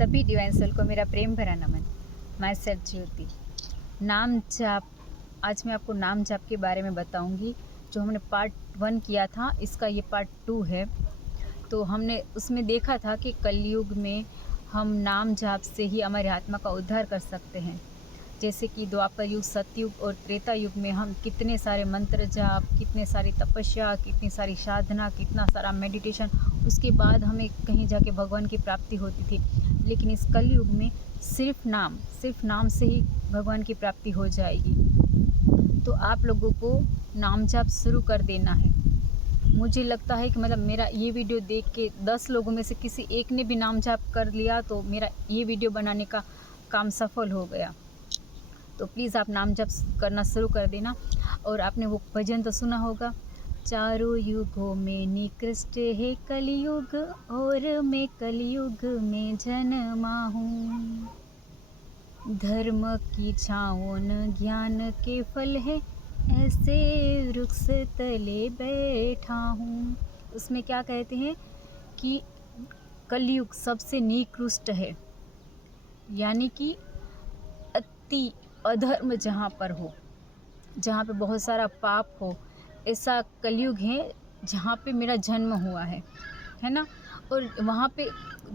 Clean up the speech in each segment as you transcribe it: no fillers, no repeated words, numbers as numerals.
सभी divine soul को मेरा प्रेम भरा नमन। माय सेल्फ ज्योति। नाम जाप। आज मैं आपको नाम जाप के बारे में बताऊंगी। जो हमने पार्ट 1 किया था, इसका ये पार्ट 2 है। तो हमने उसमें देखा था कि कलयुग में हम नाम जाप से ही हमारी आत्मा का उद्धार कर सकते हैं। जैसे कि द्वापर युग, सतयुग और त्रेता युग में हम कितने सारे मंत्र जाप, कितने सारी तपस्या, कितनी सारी साधना, कितना सारा मेडिटेशन, उसके बाद हमें कहीं जाके भगवान की प्राप्ति होती थी। लेकिन इस कलयुग में सिर्फ नाम से ही भगवान की प्राप्ति हो जाएगी। तो आप लोगों को नाम जाप शुरू कर देना है। मुझे लगता है कि मतलब मेरा ये वीडियो देख के 10 लोगों में से किसी एक ने भी नाम जाप कर लिया तो मेरा ये वीडियो बनाने का काम सफल हो गया। तो प्लीज़ आप नाम जप करना शुरू कर देना। और आपने वो भजन तो सुना होगा, चारों युगों में निकृष्ट है कलयुग और मैं कलयुग में जन्मा हूँ। धर्म की छाओन ज्ञान के फल है, ऐसे वृक्ष तले बैठा हूँ। उसमें क्या कहते हैं कि कलयुग सबसे निकृष्ट है, यानी कि अति अधर्म जहाँ पर हो, जहाँ पे बहुत सारा पाप हो, ऐसा कलयुग है जहाँ पे मेरा जन्म हुआ है ना। और वहाँ पे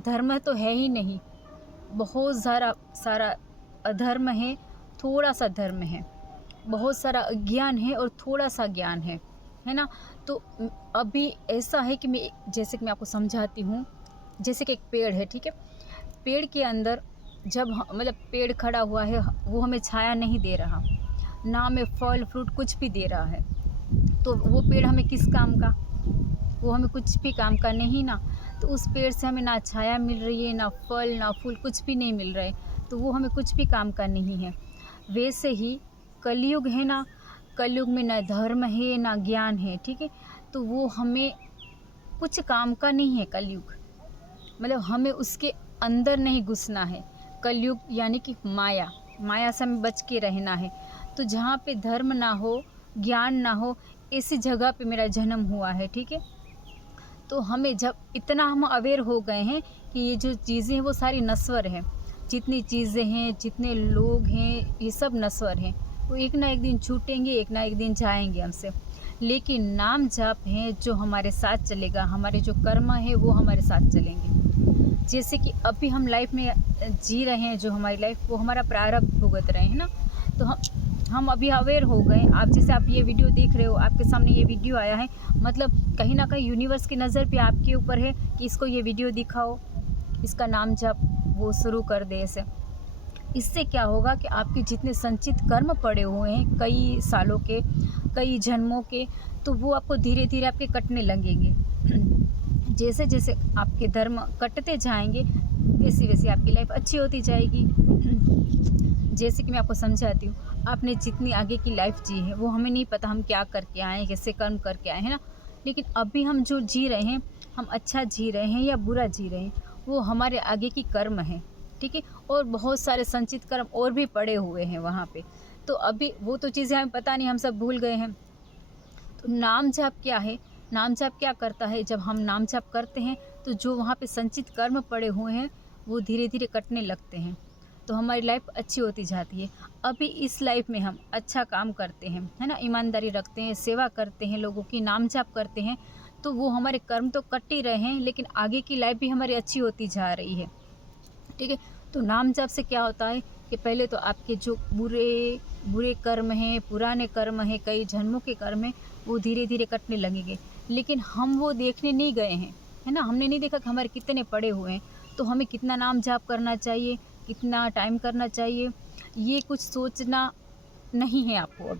धर्म तो है ही नहीं, बहुत सारा अधर्म है, थोड़ा सा धर्म है, बहुत सारा अज्ञान है और थोड़ा सा ज्ञान है ना। तो अभी ऐसा है कि जैसे कि मैं आपको समझाती हूँ। जैसे कि एक पेड़ है, ठीक है। पेड़ के अंदर जब मतलब पेड़ खड़ा हुआ है, वो हमें छाया नहीं दे रहा, ना हमें फल फ्रूट कुछ भी दे रहा है, तो वो पेड़ हमें किस काम का? वो हमें कुछ भी काम का नहीं ना। तो उस पेड़ से हमें ना छाया मिल रही है, ना फल ना फूल, कुछ भी नहीं मिल रहा है, तो वो हमें कुछ भी काम का नहीं है। वैसे ही कलयुग है ना, कलयुग में ना धर्म है ना ज्ञान है, ठीक है। तो वो हमें कुछ काम का नहीं है कलयुग। मतलब हमें उसके अंदर नहीं घुसना है। कलयुग यानी कि माया से हमें बच के रहना है। तो जहाँ पे धर्म ना हो, ज्ञान ना हो, ऐसी जगह पे मेरा जन्म हुआ है, ठीक है। तो हमें जब इतना हम अवेयर हो गए हैं कि ये जो चीज़ें हैं वो सारी नश्वर हैं, जितनी चीज़ें हैं, जितने लोग हैं, ये सब नश्वर हैं। वो एक ना एक दिन छूटेंगे, एक ना एक दिन जाएंगे हमसे। लेकिन नाम जाप है जो हमारे साथ चलेगा, हमारे जो कर्म है वो हमारे साथ चलेंगे। जैसे कि अभी हम लाइफ में जी रहे हैं, जो हमारी लाइफ वो हमारा प्रारब्ध भुगत रहे हैं ना। तो हम अभी अवेयर हो गए। आप जैसे आप ये वीडियो देख रहे हो, आपके सामने ये वीडियो आया है, मतलब कहीं ना कहीं यूनिवर्स की नज़र पे आपके ऊपर है कि इसको ये वीडियो दिखाओ, इसका नाम जप वो शुरू कर दे। ऐसे इससे क्या होगा कि आपके जितने संचित कर्म पड़े हुए हैं कई सालों के, कई जन्मों के, तो वो आपको धीरे धीरे आपके कटने लगेंगे। जैसे जैसे आपके धर्म कटते जाएंगे, वैसे वैसे आपकी लाइफ अच्छी होती जाएगी। जैसे कि मैं आपको समझाती हूँ, आपने जितनी आगे की लाइफ जी है वो हमें नहीं पता हम क्या करके आए हैं, कैसे कर्म करके आए हैं ना। लेकिन अभी हम जो जी रहे हैं, हम अच्छा जी रहे हैं या बुरा जी रहे हैं, वो हमारे आगे की कर्म है, ठीक है। और बहुत सारे संचित कर्म और भी पड़े हुए हैं वहाँ पे। तो अभी वो तो चीज़ें हमें पता नहीं, हम सब भूल गए हैं। तो नाम जाप क्या है? नाम जाप क्या करता है? जब हम नाम जाप करते हैं तो जो वहाँ पे संचित कर्म पड़े हुए हैं वो धीरे धीरे कटने लगते हैं, तो हमारी लाइफ अच्छी होती जाती है। अभी इस लाइफ में हम अच्छा काम करते हैं, है ना, ईमानदारी रखते हैं, सेवा करते हैं, लोगों की नाम जाप करते हैं, तो वो हमारे कर्म तो कट ही रहे हैं, लेकिन आगे की लाइफ भी हमारी अच्छी होती जा रही है, ठीक है। तो नाम जाप से क्या होता है कि पहले तो आपके जो बुरे कर्म हैं, पुराने कर्म हैं, कई जन्मों के कर्म हैं, वो धीरे धीरे कटने लगेंगे। लेकिन हम वो देखने नहीं गए हैं, है ना। हमने नहीं देखा कि हमारे कितने पड़े हुए हैं, तो हमें कितना नाम जाप करना चाहिए, कितना टाइम करना चाहिए, ये कुछ सोचना नहीं है आपको।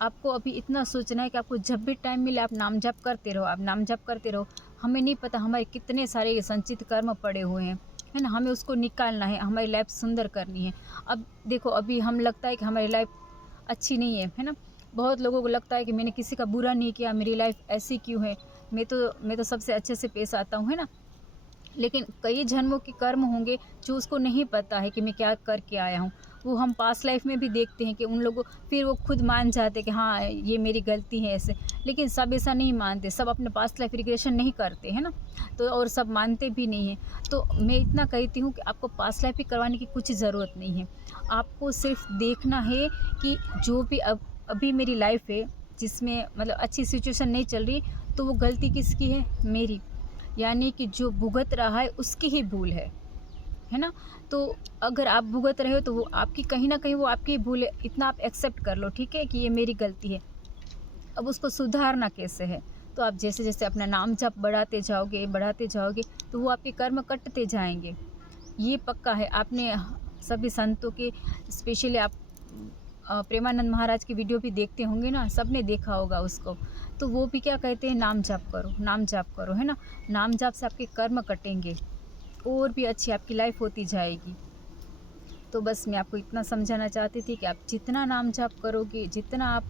आपको अभी इतना सोचना है कि आपको जब भी टाइम मिले आप नाम जप करते रहो, आप नाम जप करते रहो। हमें नहीं पता हमारे कितने सारे ये संचित कर्म पड़े हुए हैं, है ना। हमें उसको निकालना है, हमारी लाइफ सुंदर करनी है। अब देखो, अभी हम लगता है कि हमारी लाइफ अच्छी नहीं है ना। बहुत लोगों को लगता है कि मैंने किसी का बुरा नहीं किया, मेरी लाइफ ऐसी क्यों है, मैं तो सबसे अच्छे से पेश आता हूँ, है ना। लेकिन कई जन्मों के कर्म होंगे जो उसको नहीं पता है कि मैं क्या करके आया हूँ। वो हम पास्ट लाइफ में भी देखते हैं कि उन लोगों फिर वो खुद मान जाते कि हाँ ये मेरी गलती है ऐसे, लेकिन सब ऐसा नहीं मानते, सब अपने पास्ट लाइफ रिग्रेशन नहीं करते है ना, तो और सब मानते भी नहीं हैं। तो मैं इतना कहती हूँ कि आपको पास्ट लाइफ भी करवाने की कुछ ज़रूरत नहीं है, आपको सिर्फ देखना है कि जो भी अभी मेरी लाइफ है जिसमें मतलब अच्छी सिचुएशन नहीं चल रही, तो वो गलती किसकी है, मेरी, यानी कि जो भुगत रहा है उसकी ही भूल है ना। तो अगर आप भुगत रहे हो तो वो आपकी कहीं ना कहीं वो आपकी भूल है, इतना आप एक्सेप्ट कर लो, ठीक है, कि ये मेरी गलती है। अब उसको सुधारना कैसे है, तो आप जैसे जैसे अपना नाम जप बढ़ाते जाओगे तो वो आपके कर्म कटते जाएंगे, ये पक्का है। आपने सभी संतों के, स्पेशली आप प्रेमानंद महाराज की वीडियो भी देखते होंगे ना, सब ने देखा होगा उसको, तो वो भी क्या कहते हैं, नाम जाप करो, नाम जाप करो, है ना। नाम जाप से आपके कर्म कटेंगे और भी अच्छी आपकी लाइफ होती जाएगी। तो बस मैं आपको इतना समझाना चाहती थी कि आप जितना नाम जाप करोगे, जितना आप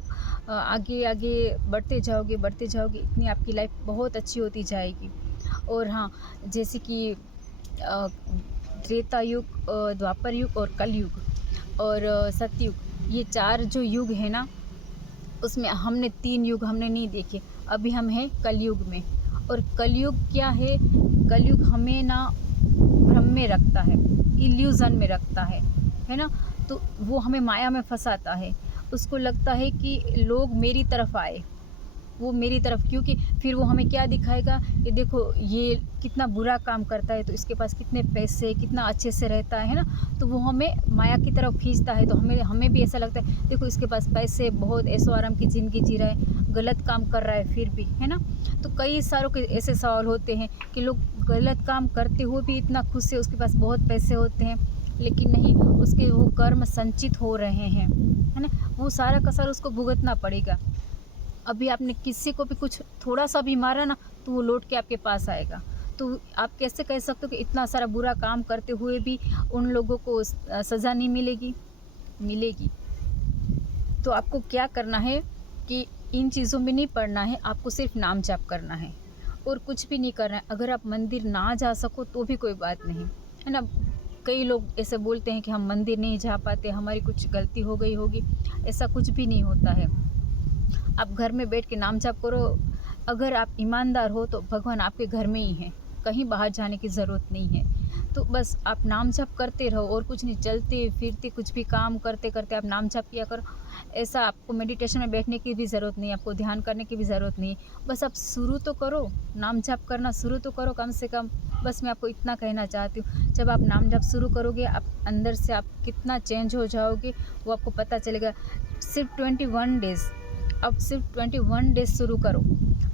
आगे आगे बढ़ते जाओगे इतनी आपकी लाइफ बहुत अच्छी होती जाएगी। और हाँ, जैसे कि त्रेता युग, द्वापर युग और कलयुग और सतयुग, ये 4 जो युग है ना, उसमें हमने 3 युग हमने नहीं देखे, अभी हम हैं कलयुग में। और कलयुग क्या है, कलयुग हमें ना भ्रम में रखता है, इल्यूज़न में रखता है ना। तो वो हमें माया में फंसाता है, उसको लगता है कि लोग मेरी तरफ आए, वो मेरी तरफ, क्योंकि फिर वो हमें क्या दिखाएगा कि देखो ये कितना बुरा काम करता है, तो इसके पास कितने पैसे, कितना अच्छे से रहता है ना, तो वो हमें माया की तरफ खींचता है। तो हमें भी ऐसा लगता है देखो इसके पास पैसे, बहुत ऐशो आराम की ज़िंदगी जी रहा है, गलत काम कर रहा है फिर भी, है ना। तो कई सारों के ऐसे सवाल होते हैं कि लोग गलत काम करते हुए भी इतना खुश है, उसके पास बहुत पैसे होते हैं, लेकिन नहीं, उसके वो कर्म संचित हो रहे हैं, है ना, वो सारा का सारा उसको भुगतना पड़ेगा। अभी आपने किसी को भी कुछ थोड़ा सा भी मारा ना, तो वो लौट के आपके पास आएगा। तो आप कैसे कह सकते हो कि इतना सारा बुरा काम करते हुए भी उन लोगों को सज़ा नहीं मिलेगी, मिलेगी। तो आपको क्या करना है कि इन चीज़ों में नहीं पड़ना है, आपको सिर्फ नाम जाप करना है और कुछ भी नहीं करना है। अगर आप मंदिर ना जा सको तो भी कोई बात नहीं, है ना। कई लोग ऐसे बोलते हैं कि हम मंदिर नहीं जा पाते, हमारी कुछ गलती हो गई होगी, ऐसा कुछ भी नहीं होता है। आप घर में बैठ के नाम जाप करो, अगर आप ईमानदार हो तो भगवान आपके घर में ही हैं, कहीं बाहर जाने की ज़रूरत नहीं है। तो बस आप नाम जाप करते रहो और कुछ नहीं, चलते फिरते कुछ भी काम करते करते आप नाम जाप किया करो। ऐसा आपको मेडिटेशन में बैठने की भी ज़रूरत नहीं है, आपको ध्यान करने की भी ज़रूरत नहीं है, बस आप शुरू तो करो, नाम जाप करना शुरू तो करो कम से कम। बस मैं आपको इतना कहना चाहती हूँ, जब आप नाम जाप शुरू करोगे, आप अंदर से आप कितना चेंज हो जाओगे वो आपको पता चलेगा। सिर्फ 21 डेज़, अब सिर्फ 21 डेज़ शुरू करो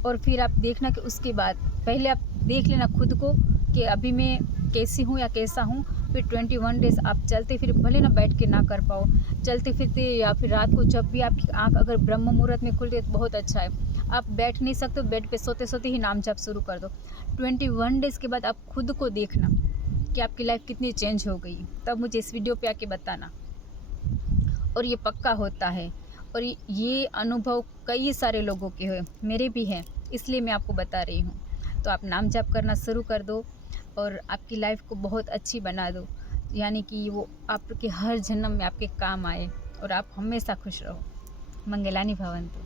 और फिर आप देखना कि उसके बाद पहले आप देख लेना खुद को कि अभी मैं कैसी हूँ या कैसा हूँ। फिर 21 डेज़ आप चलते फिर भले ना बैठ के ना कर पाओ, चलते फिरते या फिर रात को जब भी आपकी आँख अगर ब्रह्म मुहूर्त में खुलती है तो बहुत अच्छा है। आप बैठ नहीं सकते, बेड पे सोते सोते ही नाम जाप शुरू कर दो। 21 डेज़ के बाद आप खुद को देखना कि आपकी लाइफ कितनी चेंज हो गई, तब मुझे इस वीडियो पे आके बताना। और ये पक्का होता है, और ये अनुभव कई सारे लोगों के हैं, मेरे भी हैं, इसलिए मैं आपको बता रही हूँ। तो आप नाम जाप करना शुरू कर दो और आपकी लाइफ को बहुत अच्छी बना दो, यानी कि वो आपके हर जन्म में आपके काम आए और आप हमेशा खुश रहो। मंगलानी भवन्तु।